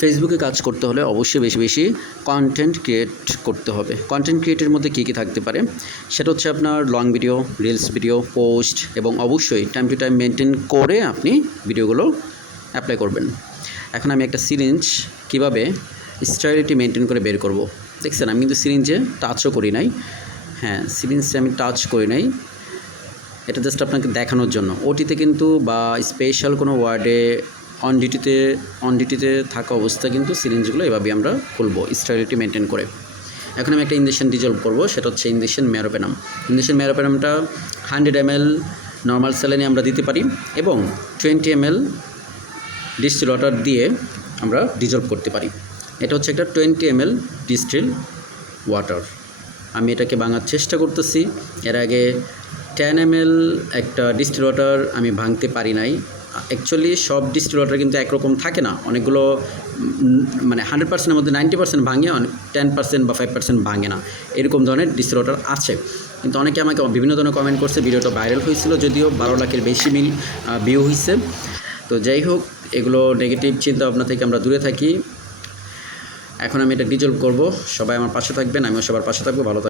ফেসবুকে কাজ করতে হলে অবশ্যই বেশি বেশি কন্টেন্ট ক্রিয়েট করতে হবে। কন্টেন্ট ক্রিয়েটের মধ্যে কী কী থাকতে পারে সেটা হচ্ছে আপনার long video, reels video, post এবং অবশ্যই টাইম টু টাইম মেনটেন করে আপনি ভিডিওগুলো অ্যাপ্লাই করবেন। এখন আমি একটা সিরিঞ্জ কীভাবে স্টেরিলিটি মেনটেন করে বের করব, দেখছেন আমি কিন্তু সিরিঞ্জে টাচও করি নাই। হ্যাঁ, সিরিঞ্জে আমি টাচ করি নাই, এটা জাস্ট আপনাকে দেখানোর জন্য। ওটিতে কিন্তু বা স্পেশাল কোনো ওয়ার্ডে অন ডিউটিতে থাকা অবস্থায় কিন্তু সিরিঞ্জগুলো এভাবে আমরা খুলবো স্টেরিলিটি মেনটেন করে। এখন আমি একটা ইঞ্জেকশন ডিজলভ করবো, সেটা হচ্ছে ইঞ্জেকশন মেরোপেনাম। ইঞ্জেকশন মেরোপেনামটা 100 ml নর্মাল স্যালাইনে আমরা দিতে পারি এবং 20 ml ডিস্টিল ওয়াটার দিয়ে আমরা ডিজলভ করতে পারি। এটা হচ্ছে একটা 20 ml ডিস্টিল ওয়াটার। আমি এটাকে ভাঙার চেষ্টা করতেছি। এর আগে 10 ml একটা ডিস্টিল ওয়াটার আমি ভাঙতে পারি নাই। অ্যাকচুয়ালি সব ডিস্টিল ওয়াটার কিন্তু একরকম থাকে না, অনেকগুলো মানে 100%-এর মধ্যে 90% ভাঙে, 10% বা 5% ভাঙে না, এরকম ধরনের ডিস্টিল ওয়াটার আছে। কিন্তু অনেকে আমাকে বিভিন্ন ধরনের কমেন্ট করছে, ভিডিওটা ভাইরাল হয়েছিল, যদিও 12 লাখের বেশি ভিউ হয়েছে। তো যাই হোক, এগুলো নেগেটিভ চিন্তা ভাবনা থেকে আমরা দূরে থাকি। এখন আমি এটা ডিজলভ করব। সবাই আমার পাশে থাকবেন, আমিও সবার পাশে থাকবো। ভালো থাকবেন।